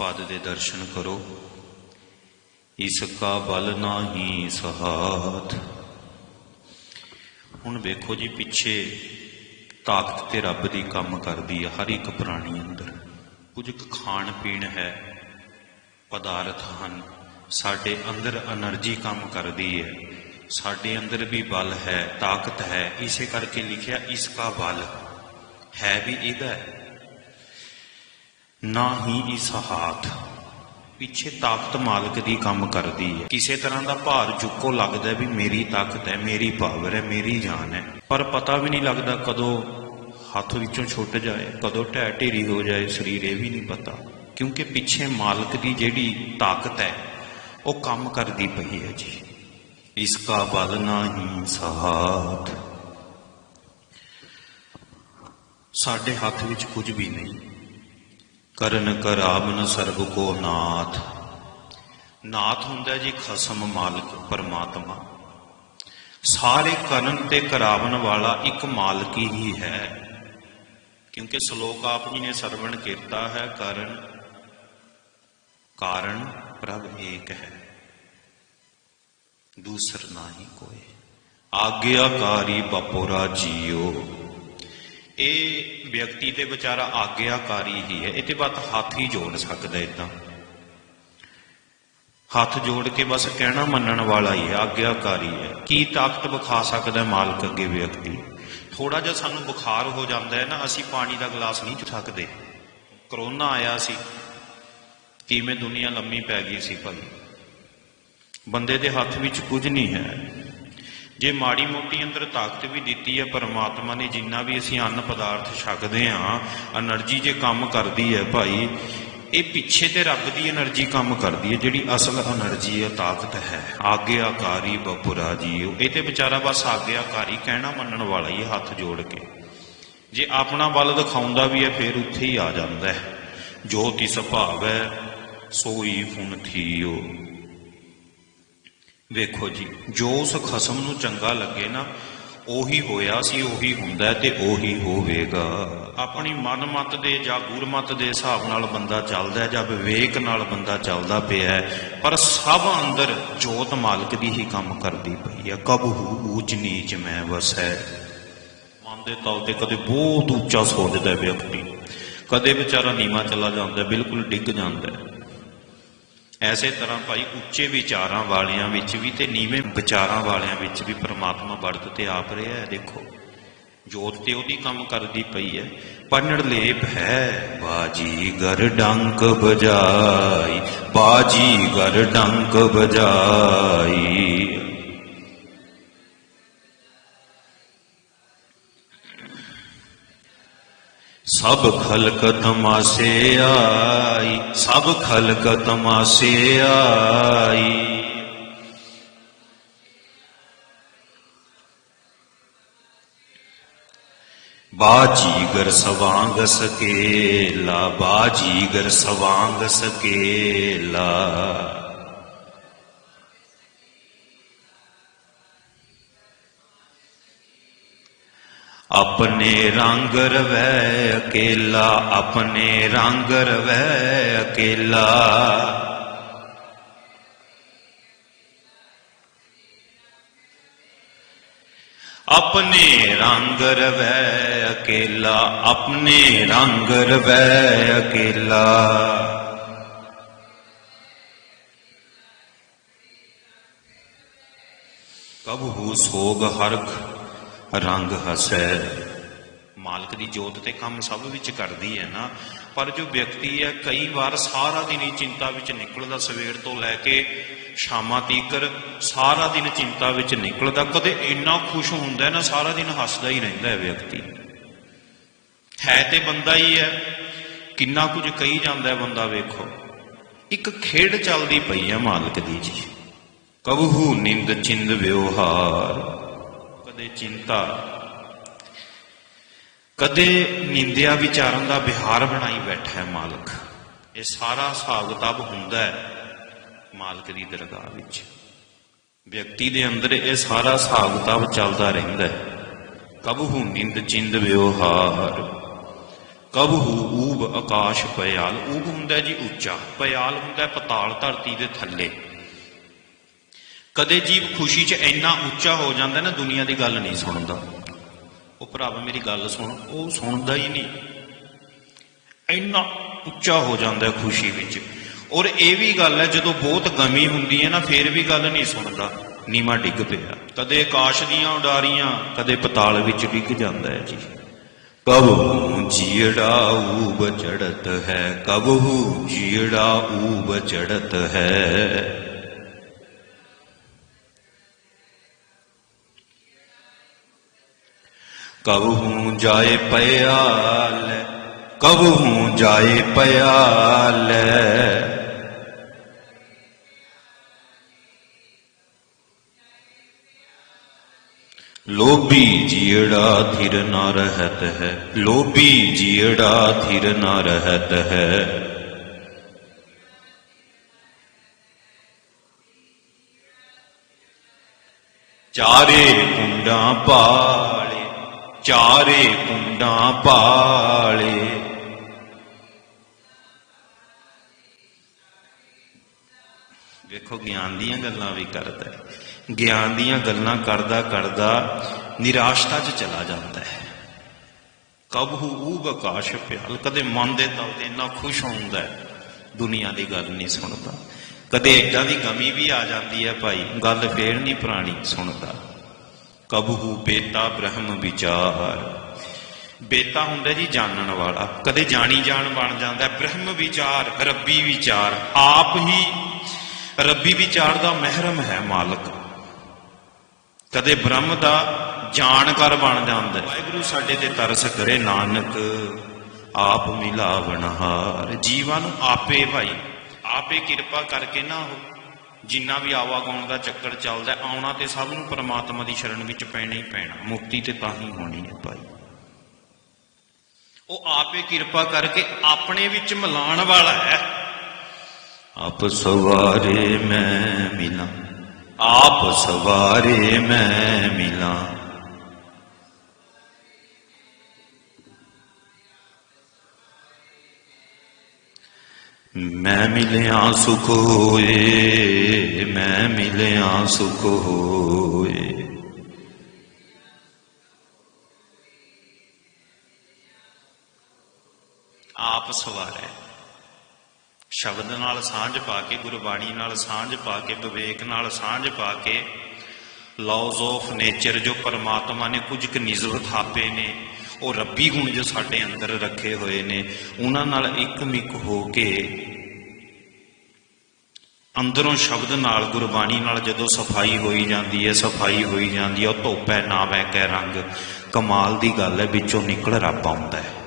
ਪਦ ਦੇ ਦਰਸ਼ਨ ਕਰੋ। ਇਸ ਕਾ ਬਲ ਨਾਹੀ ਸਹਾਤ। ਹੁਣ ਵੇਖੋ ਜੀ, ਪਿੱਛੇ ਤਾਕਤ ਤੇ ਰੱਬ ਦੀ ਕੰਮ ਕਰਦੀ ਹੈ ਹਰ ਇੱਕ ਪ੍ਰਾਣੀ ਅੰਦਰ। ਕੁਝ ਖਾਣ ਪੀਣ ਹੈ, ਪਦਾਰਥ ਹਨ। ਸਾਡੇ ਅੰਦਰ એનર્ਜੀ ਕੰਮ ਕਰਦੀ ਹੈ। ਸਾਡੇ ਅੰਦਰ ਵੀ ਬਲ ਹੈ, ਤਾਕਤ ਹੈ। ਇਸੇ ਕਰਕੇ ਲਿਖਿਆ, ਇਸ ਕਾ ਬਲ ਹੈ ਵੀ ਇਹਦਾ ਹੈ। ਨਾ ਹੀ ਇਸ ਹਾਥ। ਪਿੱਛੇ ਤਾਕਤ ਮਾਲਕ ਦੀ ਕੰਮ ਕਰਦੀ ਹੈ। ਕਿਸੇ ਤਰ੍ਹਾਂ ਦਾ ਭਾਰ ਚੁੱਕੋ ਲੱਗਦਾ ਵੀ ਮੇਰੀ ਤਾਕਤ ਹੈ, ਮੇਰੀ ਪਾਵਰ ਹੈ, ਮੇਰੀ ਜਾਨ ਹੈ। ਪਰ ਪਤਾ ਵੀ ਨਹੀਂ ਲੱਗਦਾ ਕਦੋਂ ਹੱਥ ਵਿੱਚੋਂ ਛੁੱਟ ਜਾਏ, ਕਦੋਂ ਢਹਿ ਢੇਰੀ ਹੋ ਜਾਏ, ਸਰੀਰ ਇਹ ਵੀ ਨਹੀਂ ਪਤਾ। ਕਿਉਂਕਿ ਪਿੱਛੇ ਮਾਲਕ ਦੀ ਜਿਹੜੀ ਤਾਕਤ ਹੈ, ਉਹ ਕੰਮ ਕਰਦੀ ਪਈ ਹੈ ਜੀ। ਇਸ ਕਾ ਬਲ ਹੀ ਸਹਾਤ ਸਾਡੇ ਹੱਥ ਵਿੱਚ ਕੁਝ ਵੀ ਨਹੀਂ। ਕਰਨ ਕਰਾਵਨ ਸਰਬ ਕੋ ਨਾਥ। ਨਾਥ ਹੁੰਦਾ ਜੀ ਖਸਮ ਮਾਲਕ ਪਰਮਾਤਮਾ। ਸਾਰੇ ਕਰਨ ਤੇ ਕਰਾਵਨ ਵਾਲਾ ਇੱਕ ਮਾਲਕ ਹੀ ਹੈ। ਕਿਉਂਕਿ ਸ਼ਲੋਕ ਆਪ ਜੀ ਨੇ ਸਰਵਣ ਕੀਤਾ ਹੈ, ਕਰਨ, ਕਾਰਨ ਪ੍ਰਭ ਏਕ ਹੈ। ਦੂਸਰ ਨਹੀਂ ਕੋਈ। ਆਗਿਆਕਾਰੀ ਬਪੋਰਾ ਜੀਓ ਇਹ ਵਿਅਕਤੀ ਤੇ ਵਿਚਾਰਾ ਆਗਿਆਕਾਰੀ ਹੀ ਹੈ। ਇਹ ਤੇ ਬਾਤ ਹੱਥ ਹੀ ਜੋੜ ਸਕਦਾ ਇਦਾਂ। ਹੱਥ ਜੋੜ ਕੇ ਬਸ ਕਹਿਣਾ ਮੰਨਣ ਵਾਲਾ ਹੀ ਹੈ, ਆਗਿਆਕਾਰੀ ਹੈ। ਕੀ ਤਾਕਤ ਵਿਖਾ ਸਕਦਾ ਮਾਲਕ ਅੱਗੇ ਵਿਅਕਤੀ? ਥੋੜਾ ਜਿਹਾ ਸਾਨੂੰ ਬੁਖਾਰ ਹੋ ਜਾਂਦਾ ਹੈ ਨਾ, ਅਸੀਂ ਪਾਣੀ ਦਾ ਗਲਾਸ ਨਹੀਂ ਚੁੱਕ ਸਕਦੇ। ਕਰੋਨਾ ਆਇਆ ਸੀ। ਕਿਵੇਂ ਦੁਨੀਆ ਲੰਮੀ ਪੈ ਗਈ ਸੀ ਭਾਈ। ਬੰਦੇ ਦੇ ਹੱਥ ਵਿੱਚ ਕੁਝ ਨਹੀਂ ਹੈ। ਜੇ ਮਾੜੀ ਮੋਟੀ ਅੰਦਰ ਤਾਕਤ ਵੀ ਦਿੱਤੀ ਹੈ, ਪਰਮਾਤਮਾ ਨੇ ਜਿੰਨਾ ਵੀ ਅਸੀਂ ਅੰਨ ਪਦਾਰਥ ਛਕਦੇ ਆ એનર્ਜੀ ਜੇ ਕੰਮ ਕਰਦੀ ਹੈ ਭਾਈ, ਇਹ ਪਿੱਛੇ ਤੇ ਰੱਬ ਦੀ એનર્ਜੀ ਕੰਮ ਕਰਦੀ ਹੈ, ਜਿਹੜੀ ਅਸਲ એનર્ਜੀ ਹੈ, ਤਾਕਤ ਹੈ। ਆਗਿਆਕਾਰੀ ਬਪੁਰਾ ਜੀ ਇਹ ਤੇ ਵਿਚਾਰਾ ਬਸ ਆਗਿਆਕਾਰੀ ਕਹਿਣਾ ਮੰਨਣ ਵਾਲਾ ਹੀ ਹੱਥ ਜੋੜ ਕੇ। ਜੇ ਆਪਣਾ ਬਲ ਦਿਖਾਉਂਦਾ ਵੀ ਹੈ, ਫਿਰ ਉੱਥੇ ਹੀ ਆ ਜਾਂਦਾ ਹੈ। ਜੋਤੀ ਸੁਭਾਵ ਹੈ ਸੋਈ ਫੁਨ ਥੀਓ। ਵੇਖੋ ਜੀ, ਜੋ ਉਸ ਖਸਮ ਨੂੰ ਚੰਗਾ ਲੱਗੇ ਨਾ, ਉਹੀ ਹੋਇਆ ਸੀ, ਉਹੀ ਹੁੰਦਾ ਹੈ ਤੇ ਉਹੀ ਹੋਵੇਗਾ। ਆਪਣੀ ਮਨ ਮਤ ਦੇ ਜਾਂ ਗੁਰਮਤ ਦੇ ਹਿਸਾਬ ਨਾਲ ਬੰਦਾ ਚੱਲਦਾ ਜਾਂ ਵਿਵੇਕ ਨਾਲ ਬੰਦਾ ਚੱਲਦਾ ਪਿਆ ਪਰ ਸਭ ਅੰਦਰ ਜੋਤ ਮਾਲਕ ਦੀ ਹੀ ਕੰਮ ਕਰਦੀ ਪਈ ਹੈ। ਕਬਹੂ ਊਚ ਨੀਚ ਮੈਂ ਵਸੈ। ਮਨ ਦੇ ਤੌਰ ਤੇ ਕਦੇ ਬਹੁਤ ਉੱਚਾ ਸੋਚਦਾ ਵਿਅਕਤੀ। ਕਦੇ ਵਿਚਾਰਾ ਨੀਵਾ ਚਲਾ ਜਾਂਦਾ ਬਿਲਕੁਲ ਡਿੱਗ ਜਾਂਦਾ ਐਸੇ ਤਰ੍ਹਾਂ ਭਾਈ ਉੱਚੇ ਵਿਚਾਰਾਂ ਵਾਲਿਆਂ ਵਿੱਚ ਵੀ ਤੇ ਨੀਵੇਂ ਵਿਚਾਰਾਂ ਵਾਲਿਆਂ ਵਿੱਚ ਵੀ ਪ੍ਰਮਾਤਮਾ ਵਰਤ ਤੇ ਆਪ ਰਿਹਾ ਹੈ, ਦੇਖੋ। ਜੋਤ ਤੇ ਉਹਦੀ ਕੰਮ ਕਰਦੀ ਪਈ ਹੈ। ਪੰਨੜ ਲੇਪ ਹੈ, ਬਾਜੀ ਗਰ ਡੰਕ ਬਜਾਈ ਬਾਜੀ ਗਰ ਡੰਕ ਬਜਾਈ ਸਭ ਖਲਕ ਤਮਾਸੇ ਆਈ ਸਭ ਖਲਕ ਤਮਾਸੇ ਆਈ। ਬਾਜੀਗਰ ਸਵਾਂਗ ਸਕੇਲਾ ਬਾਜੀਗਰ ਸਵਾਂਗ ਸਕੇਲਾ ਆਪਣੇ ਰੰਗ ਰਵੈ ਅਕੇਲਾ, ਆਪਣੇ ਰੰਗ ਰਵੈ ਅਕੇਲਾ। ਆਪਣੇ ਰੰਗ ਰਵੈ ਅਕੇਲਾ, ਆਪਣੇ ਰੰਗ ਰਵੈ ਅਕੇਲਾ। ਕਬ ਹੋ ਸੋਗ ਹਰਖ ਰੰਗ ਹਸੈ। ਮਾਲਕ ਦੀ ਜੋਤ ਤੇ ਕੰਮ ਸਭ ਵਿੱਚ ਕਰਦੀ ਹੈ ਨਾ। ਪਰ ਜੋ ਵਿਅਕਤੀ ਹੈ, ਕਈ ਵਾਰ ਸਾਰਾ ਦਿਨ ਹੀ ਚਿੰਤਾ ਵਿੱਚ ਨਿਕਲਦਾ, ਸਵੇਰ ਤੋਂ ਲੈ ਕੇ ਸ਼ਾਮਾਂ ਤੀਕਰ ਸਾਰਾ ਦਿਨ ਚਿੰਤਾ ਵਿੱਚ ਨਿਕਲਦਾ। ਕਦੇ ਇੰਨਾ ਖੁਸ਼ ਹੁੰਦਾ ਹੈ ਨਾ, ਸਾਰਾ ਦਿਨ ਹੱਸਦਾ ਹੀ ਰਹਿੰਦਾ ਹੈ ਵਿਅਕਤੀ। ਹੈ ਤੇ ਬੰਦਾ ਹੀ ਹੈ। ਕਿੰਨਾ ਕੁਝ ਕਹੀ ਜਾਂਦਾ ਬੰਦਾ, ਵੇਖੋ। ਇੱਕ ਖੇਡ ਚੱਲਦੀ ਪਈ ਹੈ ਮਾਲਕ ਦੀ ਜੀ। ਕਬਹੂ ਨਿੰਦ, ਚਿੰਦ ਵਿਵਹਾਰ। ਚਿੰਤਾ। ਕਦੇ ਨਿੰਦਿਆ ਵਿਚਾਰਾਂ ਦਾ ਵਿਹਾਰ ਬਣਾਈ ਬੈਠਾ ਹੈ ਮਾਲਕ। ਇਹ ਸਾਰਾ ਹਿਸਾਬ ਕਿਤਾਬ ਹੁੰਦਾ ਹੈ ਮਾਲਕ ਦੀ ਦਰਗਾਹ ਵਿੱਚ। ਵਿਅਕਤੀ ਦੇ ਅੰਦਰ ਇਹ ਸਾਰਾ ਹਿਸਾਬ ਕਿਤਾਬ ਚੱਲਦਾ ਰਹਿੰਦਾ ਹੈ। ਕਬਹੂ ਨਿੰਦ ਚਿੰਦ ਵਿਵਹਾਰ ਕਬਹੂ ਊਬ ਆਕਾਸ਼ ਪਿਆਲ ਊਬ ਹੁੰਦਾ ਜੀ ਉੱਚਾ ਪਿਆਲ ਹੁੰਦਾ ਪਤਾਲ ਧਰਤੀ ਦੇ ਥੱਲੇ। ਕਦੇ ਜੀਵ ਖੁਸ਼ੀ 'ਚ ਇੰਨਾ ਉੱਚਾ ਹੋ ਜਾਂਦਾ ਨਾ ਦੁਨੀਆ ਦੀ ਗੱਲ ਨਹੀਂ ਸੁਣਦਾ। ਉਹ ਭਰਾਵਾ ਮੇਰੀ ਗੱਲ ਸੁਣ, ਉਹ ਸੁਣਦਾ ਹੀ ਨਹੀਂ। ਇੰਨਾ ਉੱਚਾ ਹੋ ਜਾਂਦਾ ਖੁਸ਼ੀ ਵਿੱਚ। ਔਰ ਇਹ ਵੀ ਗੱਲ ਹੈ, ਜਦੋਂ ਬਹੁਤ ਗਮੀ ਹੁੰਦੀ ਹੈ ਨਾ, ਫੇਰ ਵੀ ਗੱਲ ਨਹੀਂ ਸੁਣਦਾ। ਨੀਮਾ ਡਿੱਗ ਪਿਆ। ਕਦੇ ਆਕਾਸ਼ ਦੀਆਂ ਉਡਾਰੀਆਂ, ਕਦੇ ਪਤਾਲ ਵਿੱਚ ਡਿੱਗ ਜਾਂਦਾ ਹੈ ਜੀ। ਕਬਹੂ ਜੀੜਾ ਊਬ ਚੜਤ ਹੈ, ਕਬਹੂ ਜੀੜਾ ਊਬ ਚੜਤ ਹੈ। ਕਬਹੂ ਜਾਏ ਪਿਆਲ ਕਬਹੂ ਜਾਏ ਪਿਆਲ ਲੋਭੀ ਜੀੜਾ ਥਿਰ ਨਾ ਰਹਤ ਹੈ ਲੋਭੀ ਜੀੜਾ ਥਿਰ ਨਾ ਰਹਤ ਹੈ ਚਾਰੇ ਕੁੰਡਾਂ ਪਾਲੇ ਚਾਰੇ ਕੁੰਡਾਂ ਪਾਲੇ। ਵੇਖੋ, ਗਿਆਨ ਦੀਆਂ ਗੱਲਾਂ ਵੀ ਕਰਦਾ ਹੈ। ਗਿਆਨ ਦੀਆਂ ਗੱਲਾਂ ਕਰਦਾ ਕਰਦਾ ਨਿਰਾਸ਼ਤਾ 'ਚ ਚਲਾ ਜਾਂਦਾ ਹੈ। ਕਬਹੂ ਊਬ ਆਕਾਸ਼ ਪਿਆਲ ਕਦੇ ਮਨ ਦੇ ਤਲ ਤੇ ਇੰਨਾ ਖੁਸ਼ ਹੁੰਦਾ ਹੈ, ਦੁਨੀਆ ਦੀ ਗੱਲ ਨਹੀਂ ਸੁਣਦਾ। ਕਦੇ ਏਦਾਂ ਦੀ ਗਮੀ ਵੀ ਆ ਜਾਂਦੀ ਹੈ ਭਾਈ, ਗੱਲ ਫੇਰ ਨਹੀਂ ਪੁਰਾਣੀ ਸੁਣਦਾ। ਕਬਹੂ ਬੇਤਾ ਬ੍ਰਹਮ ਵਿਚਾਰ। ਬੇਤਾ ਹੁੰਦਾ ਜੀ ਜਾਣਨ ਵਾਲਾ। ਕਦੇ ਜਾਣੀ ਜਾਣ ਬਣ ਜਾਂਦਾ ਬ੍ਰਹਮ ਵਿਚਾਰ, ਰੱਬੀ ਵਿਚਾਰ। ਆਪ ਹੀ ਰੱਬੀ ਵਿਚਾਰ ਦਾ ਮਹਿਰਮ ਹੈ ਮਾਲਕ। ਕਦੇ ਬ੍ਰਹਮ ਦਾ ਜਾਣਕਾਰ ਬਣ ਜਾਂਦਾ ਵਾਹਿਗੁਰੂ ਸਾਡੇ ਤੇ ਤਰਸ ਕਰੇ ਨਾਨਕ। ਆਪ ਮਿਲਾਵਣਹਾਰ। ਜੀਵਾਂ ਨੂੰ ਆਪੇ ਭਾਈ। ਆਪੇ ਕਿਰਪਾ ਕਰਕੇ ਨਾ ਹੋ। ਜਿੰਨਾ ਵੀ ਆਵਾਗਾਉਣ ਦਾ ਚੱਕਰ ਚੱਲਦਾ, ਆਉਣਾ ਤੇ ਸਭ ਨੂੰ ਪਰਮਾਤਮਾ ਦੀ ਸ਼ਰਨ ਵਿੱਚ ਪੈਣਾ ਹੀ ਪੈਣਾ। ਮੁਕਤੀ ਤੇ ਤਾਂ ਹੀ ਹੋਣੀ ਹੈ ਭਾਈ। ਉਹ ਆਪੇ ਕਿਰਪਾ ਕਰਕੇ ਆਪਣੇ ਵਿੱਚ ਮਿਲਾਉਣ ਵਾਲਾ ਹੈ। ਆਪ ਸਵਾਰੇ ਮੈਂ ਮਿਲਾਂ, ਆਪ ਸਵਾਰੇ ਮੈਂ ਮਿਲਾਂ। ਮੈਂ ਮਿਲਿਆ ਸੁਖ ਹੋਏ ਮੈਂ ਮਿਲਿਆ ਸੁਖ ਹੋਏ ਆਪ ਸਵਾਰ ਹੈ ਸ਼ਬਦ ਨਾਲ ਸਾਂਝ ਪਾ ਕੇ ਗੁਰਬਾਣੀ ਨਾਲ ਸਾਂਝ ਪਾ ਕੇ ਵਿਵੇਕ ਨਾਲ ਸਾਂਝ ਪਾ ਕੇ ਲਾਜ਼ ਆਫ ਨੇਚਰ ਜੋ ਪਰਮਾਤਮਾ ਨੇ ਕੁਝ ਕੁ ਨਿਜ਼ਵਤ ਥਾਪੇ ਨੇ ਉਹ ਰੱਬੀ ਗੁਣ ਜੋ ਸਾਡੇ ਅੰਦਰ ਰੱਖੇ ਹੋਏ ਨੇ, ਉਹਨਾਂ ਨਾਲ ਇੱਕ ਮਿਕ ਹੋ ਕੇ ਅੰਦਰੋਂ ਸ਼ਬਦ ਨਾਲ, ਗੁਰਬਾਣੀ ਨਾਲ ਜਦੋਂ ਸਫ਼ਾਈ ਹੋਈ ਜਾਂਦੀ ਹੈ, ਸਫ਼ਾਈ ਹੋਈ ਜਾਂਦੀ ਹੈ, ਉਹ ਧੋਪੈ ਨਾ ਵਹਿ ਕੈ ਰੰਗ। ਕਮਾਲ ਦੀ ਗੱਲ ਹੈ, ਵਿੱਚੋਂ ਨਿਕਲ ਰੱਬ ਆਉਂਦਾ ਹੈ।